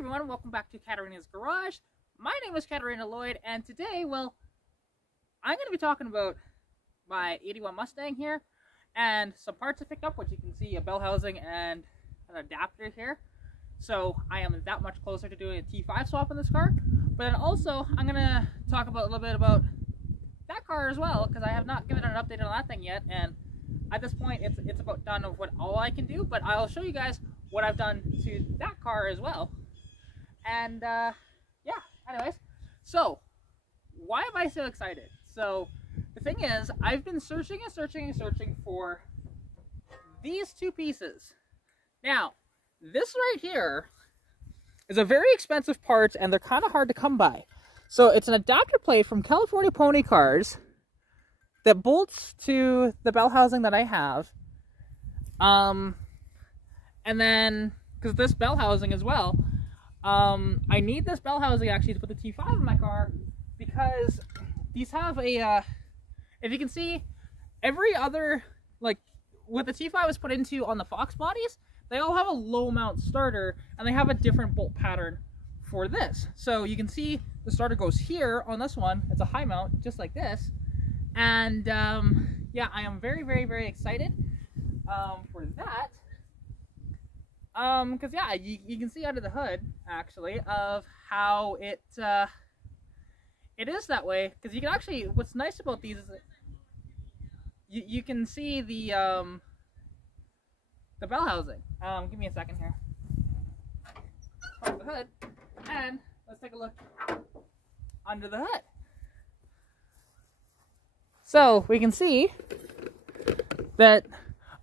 everyone, welcome back to Katarina's Garage. My name is Katarina Lloyd, and today, well, I'm going to be talking about my 81 Mustang here, and some parts I picked up, which you can see a bell housing and an adapter here. So I am that much closer to doing a T5 swap in this car. But then also, I'm going to talk about a little bit about that car as well, because I have not given an update on that thing yet, and at this point, it's about done of what all I can do, but I'll show you guys what I've done to that car as well. And yeah, anyways, so why am I so excited? So the thing is, I've been searching for these two pieces. Now, this right here is a very expensive part, and they're kind of hard to come by. So it's an adapter plate from California Pony Cars that bolts to the bell housing that I have. And then, because this bell housing as well, I need this bell housing actually to put the T5 in my car, because these have a, if you can see, every other, like, what the T5 is put into on the Fox bodies, they all have a low mount starter, and they have a different bolt pattern for this. So you can see the starter goes here on this one. It's a high mount, just like this. And yeah, I am very excited for that. Because yeah, you can see under the hood actually of how it is that way. Because you can actually, what's nice about these is that you can see the bell housing. Give me a second here. Open the hood, and let's take a look under the hood. So we can see that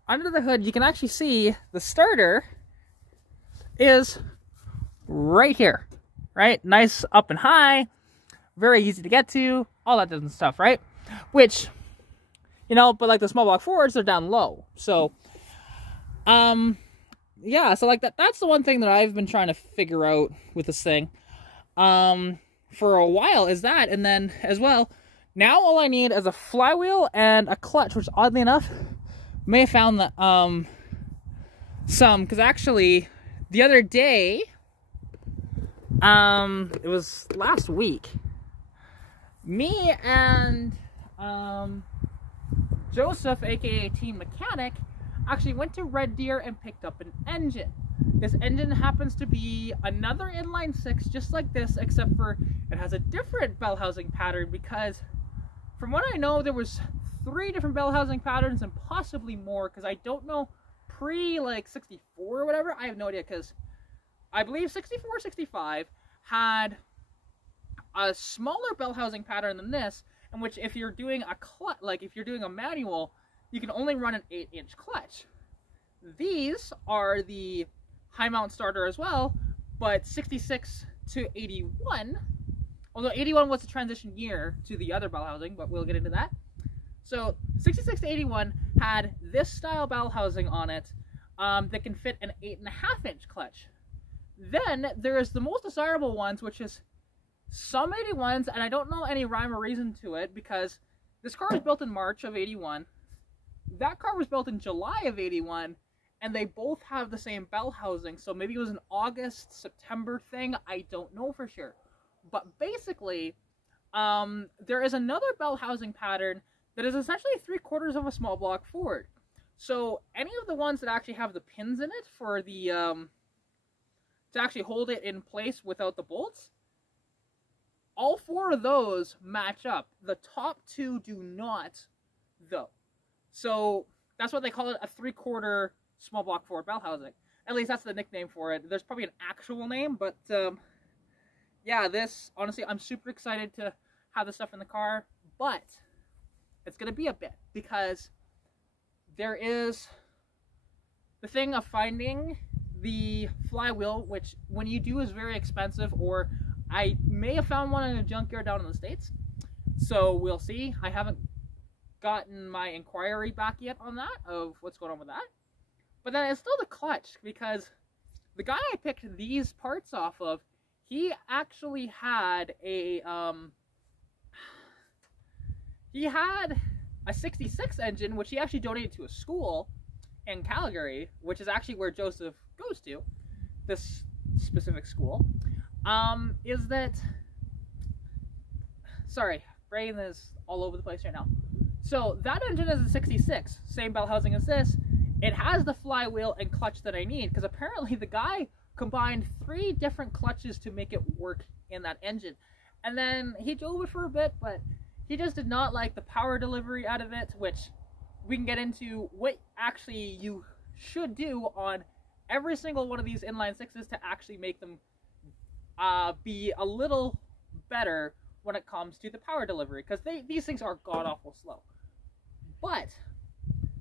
under the hood, you can actually see the starter is right here, right? Nice up and high, very easy to get to, all that different stuff, right? Which, you know, but like the small block Fords, they're down low. So, yeah, so like that's the one thing that I've been trying to figure out with this thing for a while is that, and then as well, now all I need is a flywheel and a clutch, which oddly enough, may have found that, because actually, the other day, it was last week, me and, Joseph, aka Team Mechanic, actually went to Red Deer and picked up an engine. This engine happens to be another inline 6, just like this, except for it has a different bell housing pattern, because from what I know, there was 3 different bell housing patterns and possibly more, because I don't know pre like 64 or whatever. I have no idea, because I believe 64, 65 had a smaller bell housing pattern than this, in which if you're doing a clutch, like if you're doing a manual, you can only run an 8-inch clutch. These are the high mount starter as well, but 66 to 81, although 81 was the transition year to the other bell housing, but we'll get into that. So 66 to 81 had this style bell housing on it that can fit an 8.5-inch clutch. Then there's the most desirable ones, which is some 81s, and I don't know any rhyme or reason to it, because this car was built in March of 81. That car was built in July of 81, and they both have the same bell housing, so maybe it was an August, September thing, I don't know for sure. But basically, there is another bell housing pattern that is essentially 3/4 of a small block Ford. So any of the ones that actually have the pins in it for the, to actually hold it in place without the bolts, all 4 of those match up. The top 2 do not, though. So that's what they call it, a 3/4 small block Ford bell housing. At least that's the nickname for it. There's probably an actual name, but yeah, this, honestly, I'm super excited to have this stuff in the car, but it's going to be a bit, because there is the thing of finding the flywheel, which when you do is very expensive, or I may have found one in a junkyard down in the States, so we'll see. I haven't gotten my inquiry back yet on that, of what's going on with that. But then it's still the clutch, because the guy I picked these parts off of, he actually had a, he had a 66 engine, which he actually donated to a school in Calgary, which is actually where Joseph goes to. This specific school, is that, sorry, brain is all over the place right now. So that engine is a 66, same bell housing as this. It has the flywheel and clutch that I need, because apparently the guy combined 3 different clutches to make it work in that engine. And then he drove it for a bit, but he just did not like the power delivery out of it, which we can get into what actually you should do on every single one of these inline 6s to actually make them be a little better when it comes to the power delivery, because these things are god-awful slow. But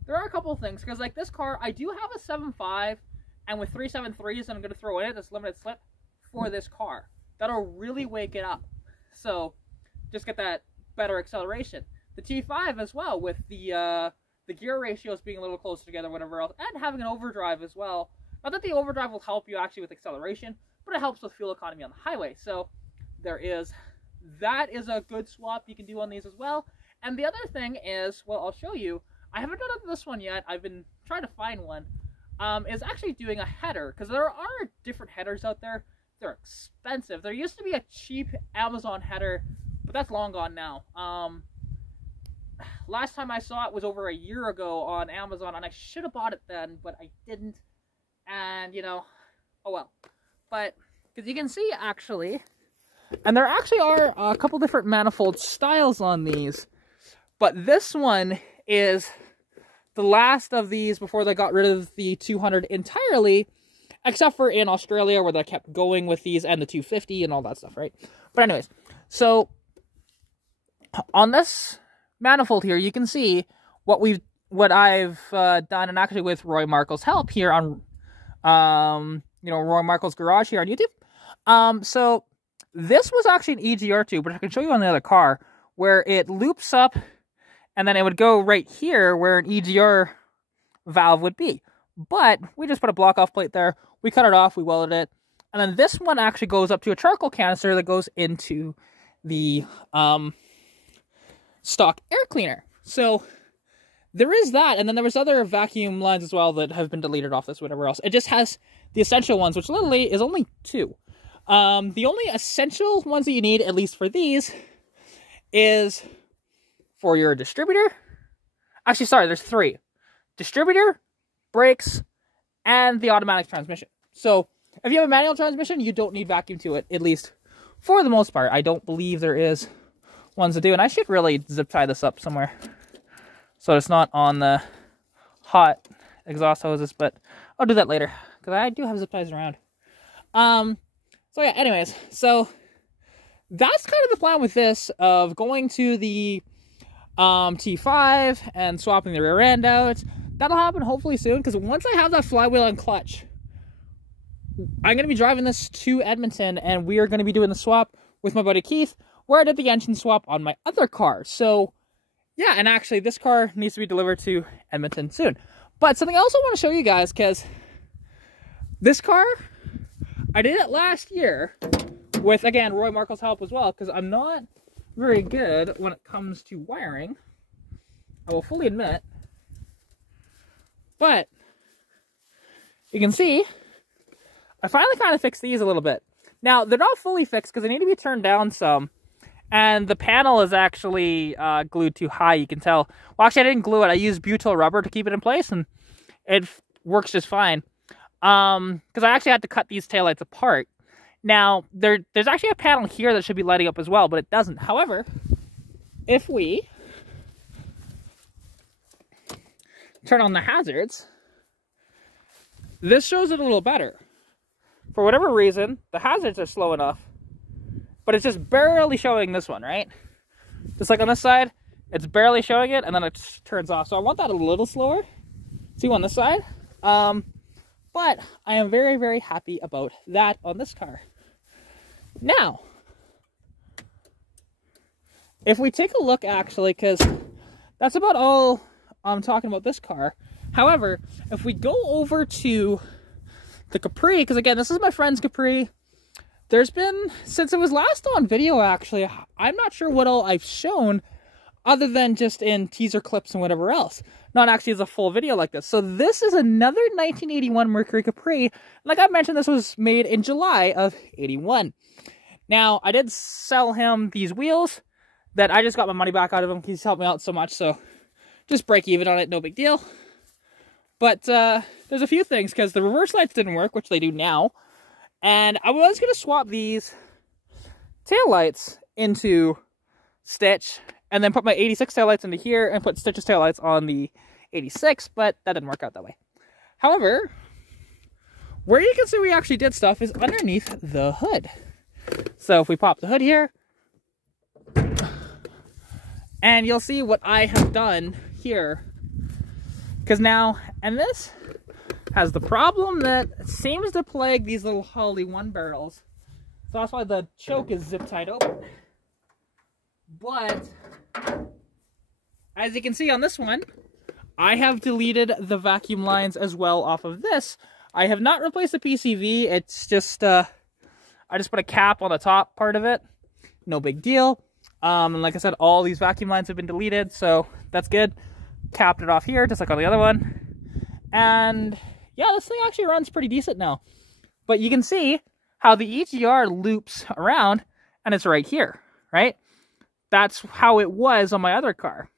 there are a couple of things, because like this car, I do have a 7.5, and with 3 7.3s I'm going to throw in it, this limited slip for this car. That'll really wake it up. So just get that better acceleration. The T5 as well, with the gear ratios being a little closer together, whatever else, and having an overdrive as well. Not that the overdrive will help you actually with acceleration, but it helps with fuel economy on the highway. So that is a good swap you can do on these as well. And the other thing is, well, I'll show you. I haven't done this one yet. I've been trying to find one. Is actually doing a header, because there are different headers out there. They're expensive. There used to be a cheap Amazon header, but that's long gone now. Last time I saw it was over a year ago on Amazon, and I should have bought it then, but I didn't. And, you know, oh well. But, because you can see, actually, and there actually are a couple different manifold styles on these, but this one is the last of these before they got rid of the 200 entirely, except for in Australia where they kept going with these and the 250 and all that stuff, right? But anyways, so on this manifold here, you can see what I've done, and actually with Roy Markle's help here on you know, Roy Markle's Garage here on YouTube. So this was actually an EGR tube, which I can show you on the other car, where it loops up and then it would go right here where an EGR valve would be. But we just put a block off plate there, we cut it off, we welded it, and then this one actually goes up to a charcoal canister that goes into the stock air cleaner. So there is that, and then there was other vacuum lines as well that have been deleted off this, whatever else. It just has the essential ones, which literally is only 2. The only essential ones that you need, at least for these, is for your distributor. Actually, sorry, there's 3. Distributor, brakes, and the automatic transmission. So if you have a manual transmission, you don't need vacuum to it, at least for the most part. I don't believe there is ones that do, and I should really zip tie this up somewhere so it's not on the hot exhaust hoses, but I'll do that later because I do have zip ties around. So yeah, anyways, so that's kind of the plan with this, of going to the T5 and swapping the rear end out. That'll happen hopefully soon, because once I have that flywheel and clutch, I'm going to be driving this to Edmonton, and we are going to be doing the swap with my buddy Keith, where I did the engine swap on my other car. So yeah, and actually this car needs to be delivered to Edmonton soon. But something else I want to show you guys, because this car, I did it last year with, again, Roy Markle's help as well, because I'm not very good when it comes to wiring, I will fully admit. But you can see I finally kind of fixed these a little bit. Now, they're not fully fixed because they need to be turned down some, and the panel is actually glued too high, you can tell. Well, actually, I didn't glue it. I used butyl rubber to keep it in place, and it works just fine. Because I actually had to cut these taillights apart. Now, there's actually a panel here that should be lighting up as well, but it doesn't. However, if we turn on the hazards, this shows it a little better. For whatever reason, the hazards are slow enough, but it's just barely showing this one, right? Just like on this side, it's barely showing it, and then it turns off. So I want that a little slower. See on this side? But I am very, very happy about that on this car. Now, if we take a look, actually, because that's about all I'm talking about this car. However, if we go over to the Capri, because again, this is my friend's Capri. There's been, since it was last on video, actually, I'm not sure what all I've shown other than just in teaser clips and whatever else. not actually as a full video like this. So this is another 1981 Mercury Capri. Like I mentioned, this was made in July of 81. Now, I did sell him these wheels that I just got my money back out of him. He's helped me out so much, so just break even on it, no big deal. But there's a few things, because the reverse lights didn't work, which they do now. And I was going to swap these taillights into Stitch, and then put my 86 taillights into here, and put Stitch's taillights on the 86, but that didn't work out that way. However, where you can see we actually did stuff is underneath the hood. So if we pop the hood here, and you'll see what I have done here. Because now, and this has the problem that seems to plague these little Holly 1 barrels. So that's why the choke is zip tied open. But as you can see on this one, I have deleted the vacuum lines as well off of this. I have not replaced the PCV. It's just I just put a cap on the top part of it. No big deal. And like I said, all these vacuum lines have been deleted, so that's good. Capped it off here, just like on the other one. And yeah, this thing actually runs pretty decent now. But you can see how the EGR loops around, and it's right here, right? That's how it was on my other car.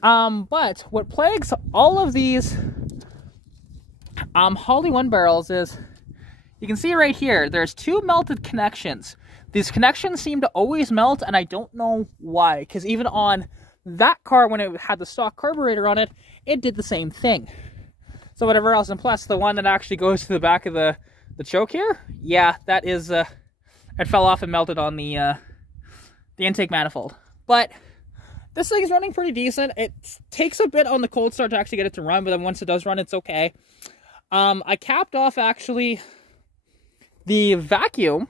But what plagues all of these Holly 1 barrels is, you can see right here, there's 2 melted connections. These connections seem to always melt, and I don't know why. Because even on that car, when it had the stock carburetor on it, it did the same thing. So whatever else, and plus the one that actually goes to the back of the choke here, yeah, that is, it fell off and melted on the intake manifold. But this thing is running pretty decent. It takes a bit on the cold start to actually get it to run, but then once it does run, it's okay. I capped off, actually, the vacuum,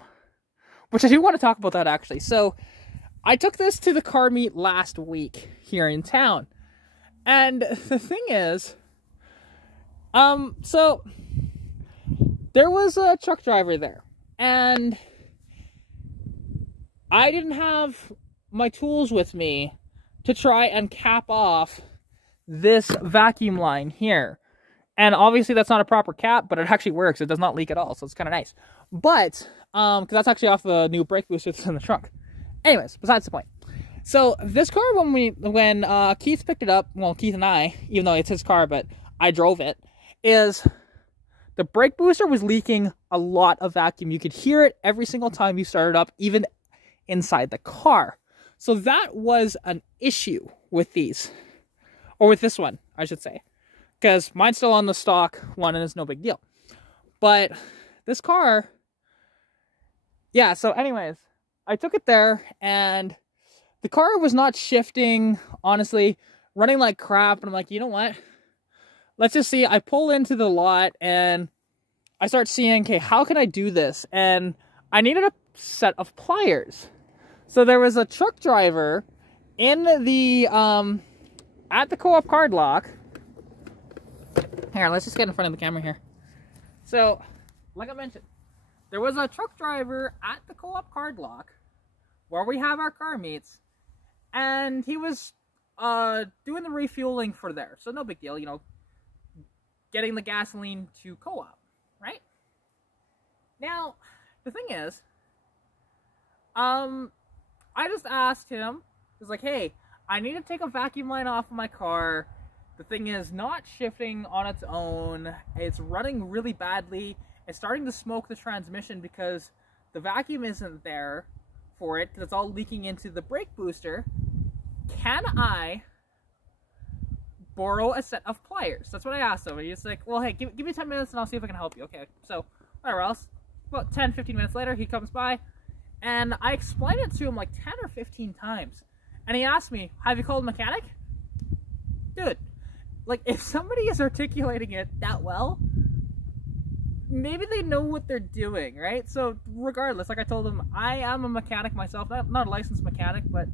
which I do want to talk about that, actually. So I took this to the car meet last week here in town. And the thing is, so there was a truck driver there, and I didn't have my tools with me to try and cap off this vacuum line here. And obviously that's not a proper cap, but it actually works. It does not leak at all, so it's kind of nice. But, because that's actually off a new brake booster that's in the trunk. Anyways, besides the point. So this car, when Keith picked it up, well, Keith and I, even though it's his car, but I drove it, is the brake booster was leaking a lot of vacuum. You could hear it every single time you started up, even inside the car. So that was an issue with these, or with this one, I should say, because mine's still on the stock one and it's no big deal. But this car, yeah, so anyways, I took it there, and the car was not shifting, honestly, running like crap, and I'm like, you know what? Let's just see. I pull into the lot, and I start seeing, okay, how can I do this? And I needed a set of pliers. So there was a truck driver in the, at the co-op card lock. Here, let's just get in front of the camera here. So, like I mentioned, there was a truck driver at the co-op card lock where we have our car meets, and he was doing the refueling for there. So no big deal, you know, getting the gasoline to co-op, right? Now, the thing is, I just asked him, I was like, hey, I need to take a vacuum line off of my car. The thing is not shifting on its own. It's running really badly. It's starting to smoke the transmission because the vacuum isn't there for it, because it's all leaking into the brake booster. Can I borrow a set of pliers? That's what I asked him. He's like, well, hey, give me 10 minutes and I'll see if I can help you. Okay, so whatever else. About 10, 15 minutes later, he comes by, and I explained it to him like 10 or 15 times. And he asked me, have you called a mechanic? Dude, like, if somebody is articulating it that well, maybe they know what they're doing, right? So regardless, like I told him, I am a mechanic myself, not a licensed mechanic, but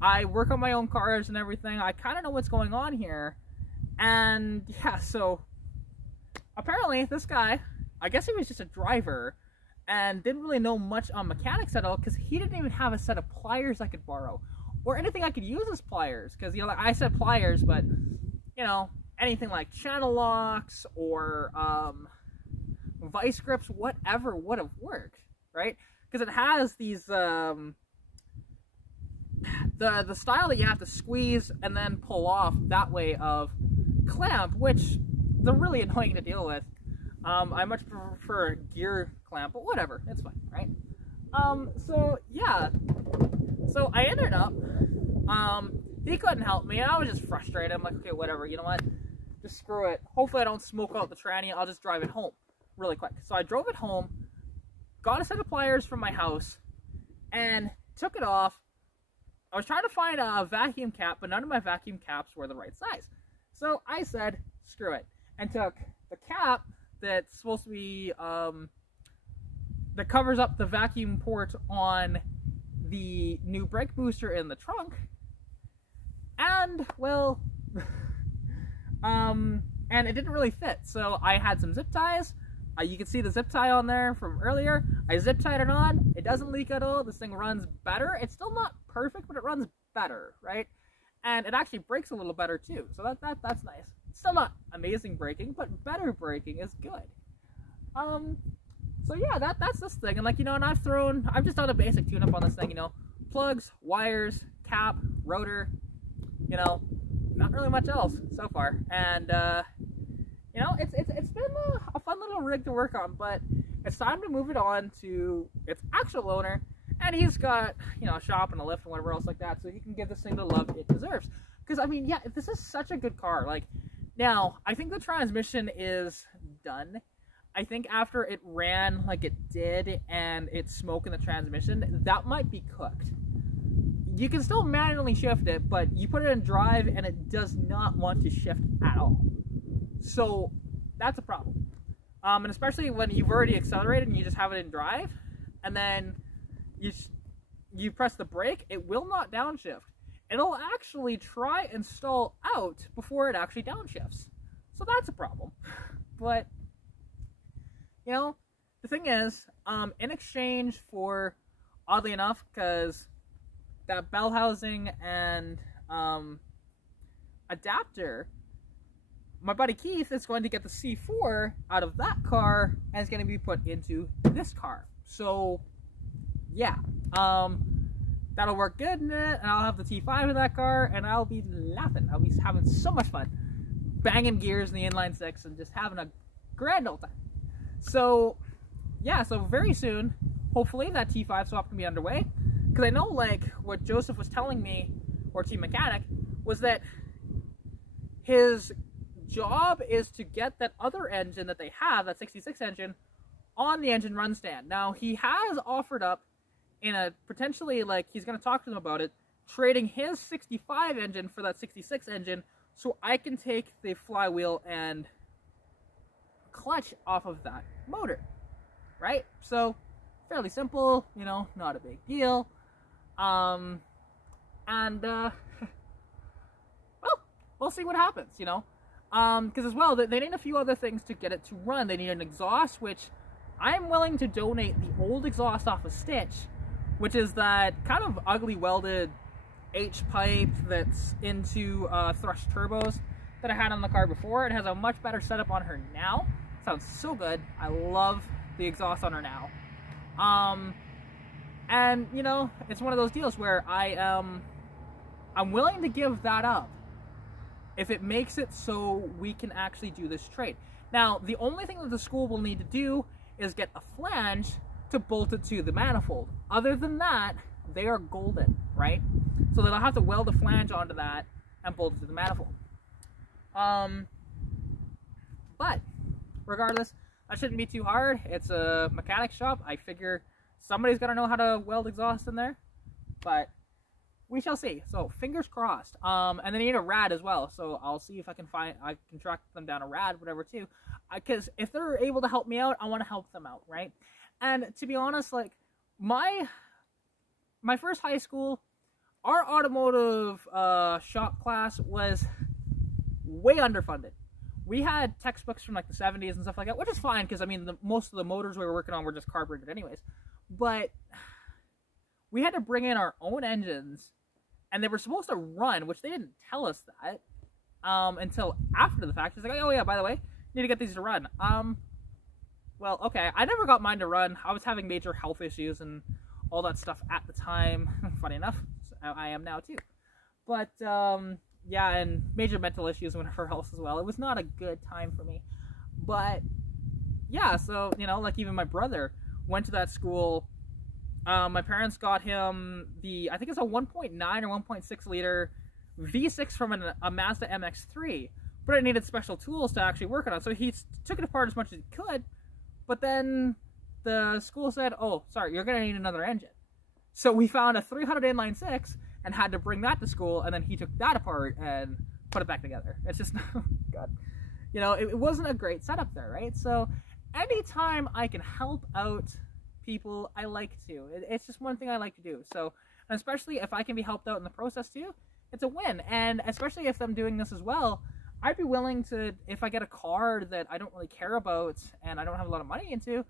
I work on my own cars and everything. I kind of know what's going on here. And yeah, so apparently this guy, I guess he was just a driver and didn't really know much on mechanics at all, because he didn't even have a set of pliers I could borrow or anything I could use as pliers. Because, you know, like I said pliers, but you know, anything like channel locks or vice grips, whatever would have worked, right? Because it has these the style that you have to squeeze and then pull off that way of clamp, which they're really annoying to deal with. I much prefer a gear clamp, but whatever, it's fine, right? So yeah, so I ended up, he couldn't help me, and I was just frustrated. I'm like, okay, whatever, you know what? Just screw it. Hopefully I don't smoke out the tranny. I'll just drive it home really quick. So I drove it home, got a set of pliers from my house, and took it off. I was trying to find a vacuum cap, but none of my vacuum caps were the right size. So I said, screw it, and took the cap that's supposed to be, that covers up the vacuum port on the new brake booster in the trunk, and, well, and it didn't really fit. So I had some zip ties. You can see the zip tie on there from earlier. I zip tied it on. It doesn't leak at all. This thing runs better. It's still not perfect, but it runs better, right? And it actually brakes a little better too. So that's nice. It's still not amazing braking, but better braking is good. So yeah, that's this thing. And like, you know, and I've just done a basic tune-up on this thing, you know, plugs, wires, cap, rotor, you know, not really much else so far. And you know, it's been a fun little rig to work on, but it's time to move it on to its actual owner, and he's got, you know, a shop and a lift and whatever else like that, so he can give this thing the love it deserves. Because, I mean, yeah, this is such a good car. Like, now, I think the transmission is done. I think after it ran like it did and it's smoke in the transmission, that might be cooked. You can still manually shift it, but you put it in drive and it does not want to shift at all. So that's a problem. And especially when you've already accelerated and you just have it in drive, and then you press the brake, it will not downshift. It'll actually try and stall out before it actually downshifts. So that's a problem. But, you know, the thing is, in exchange for, oddly enough, because that bell housing and adapter, my buddy Keith is going to get the C4 out of that car and it's going to be put into this car. So, yeah, that'll work good in it, and I'll have the T5 in that car, and I'll be laughing. I'll be having so much fun banging gears in the inline 6 and just having a grand old time. So, yeah, so very soon, hopefully, that T5 swap can be underway, because I know, like, what Joseph was telling me, or Team Mechanic, was that his job is to get that other engine that they have, that 66 engine, on the engine run stand. Now, he has offered up in a potentially, like, he's going to talk to them about it, trading his 65 engine for that 66 engine so I can take the flywheel and clutch off of that motor, right? So, fairly simple, you know, not a big deal. Well, we'll see what happens, you know. Because as well, they need a few other things to get it to run. They need an exhaust, which I'm willing to donate the old exhaust off a Stitch, which is that kind of ugly welded H-pipe that's into thrust turbos that I had on the car before. It has a much better setup on her now. Sounds so good. I love the exhaust on her now. And, you know, it's one of those deals where I'm willing to give that up if it makes it so we can actually do this trade. Now, the only thing that the school will need to do is get a flange to bolt it to the manifold. Other than that, they are golden, right? So they'll have to weld a flange onto that and bolt it to the manifold. But regardless, that shouldn't be too hard. It's a mechanic shop. I figure somebody's got to know how to weld exhaust in there, but we shall see. So fingers crossed. And they need a rad as well. So I'll see if I can track them down a rad, whatever too. Because if they're able to help me out, I want to help them out, right? And to be honest, like my first high school, our automotive shop class was way underfunded. We had textbooks from like the 70s and stuff like that, which is fine because I mean most of the motors we were working on were just carbureted anyways. But we had to bring in our own engines, and they were supposed to run, which they didn't tell us that. until after the fact. She's like, oh yeah, by the way, need to get these to run. Well, okay, I never got mine to run. I was having major health issues and all that stuff at the time. Funny enough, I am now too. But, yeah, and major mental issues and whatever else as well. It was not a good time for me. But, yeah, so, you know, like even my brother went to that school. My parents got him I think it's a 1.9 or 1.6 liter V6 from a Mazda MX-3. But it needed special tools to actually work on it. So he took it apart as much as he could. But then the school said, oh, sorry, you're going to need another engine. So we found a 300 inline 6 and had to bring that to school, and then he took that apart and put it back together. It's just, God. You know, it wasn't a great setup there, right? So anytime I can help out people, I like to. It's just one thing I like to do. So, and especially if I can be helped out in the process too, it's a win. And especially if I'm doing this as well, I'd be willing to, if I get a car that I don't really care about and I don't have a lot of money into,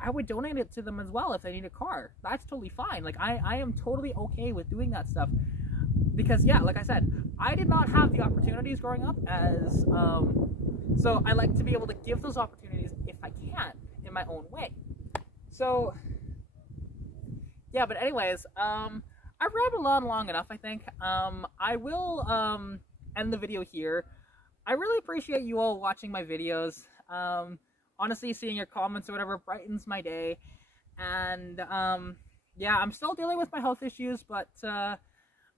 I would donate it to them as well if they need a car. That's totally fine. Like, I am totally okay with doing that stuff. Because, yeah, like I said, I did not have the opportunities growing up as, so I like to be able to give those opportunities if I can, in my own way. So, yeah, but anyways, I've rambled on long enough, I think. I will, end the video here. I really appreciate you all watching my videos. Honestly, seeing your comments or whatever brightens my day. And, yeah, I'm still dealing with my health issues, but,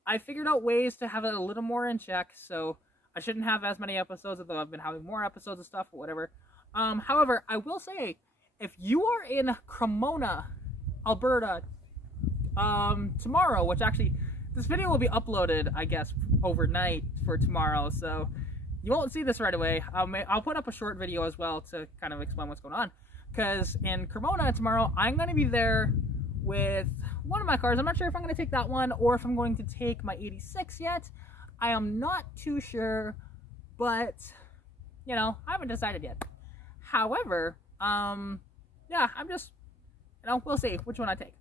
I figured out ways to have it a little more in check, so I shouldn't have as many episodes, although I've been having more episodes of stuff or whatever. However, I will say, if you are in Cremona, Alberta, tomorrow, which actually, this video will be uploaded, I guess, overnight for tomorrow, so you won't see this right away. I'll put up a short video as well to kind of explain what's going on. Because in Cremona tomorrow, I'm going to be there with one of my cars. I'm not sure if I'm going to take that one or if I'm going to take my 86 yet. I am not too sure, but, you know, I haven't decided yet. However, yeah, I'm just, you know, we'll see which one I take.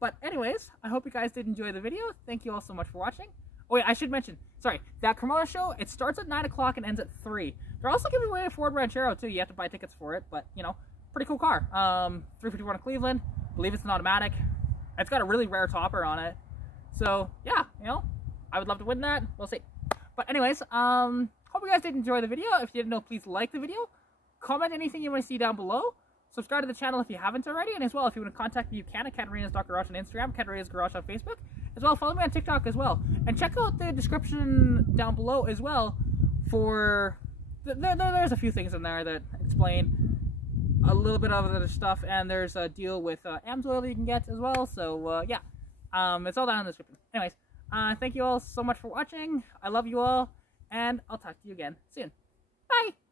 But anyways, I hope you guys did enjoy the video. Thank you all so much for watching. Oh, yeah, I should mention, sorry, that Cremona show, it starts at 9 o'clock and ends at 3. They're also giving away a Ford Ranchero, too. You have to buy tickets for it, but, you know, pretty cool car. 351 in Cleveland. I believe it's an automatic. It's got a really rare topper on it. So, yeah, you know, I would love to win that. We'll see. But anyways, hope you guys did enjoy the video. If you didn't know, please like the video. Comment anything you want to see down below. Subscribe to the channel if you haven't already. And as well, if you want to contact me, you can at Katarina's.garage on Instagram, Katarina's Garage on Facebook. As well, follow me on TikTok as well. And check out the description down below as well for... There's a few things in there that explain a little bit of other stuff. And there's a deal with AMS oil that you can get as well. So, yeah. It's all down in the description. Anyways, thank you all so much for watching. I love you all. And I'll talk to you again soon. Bye!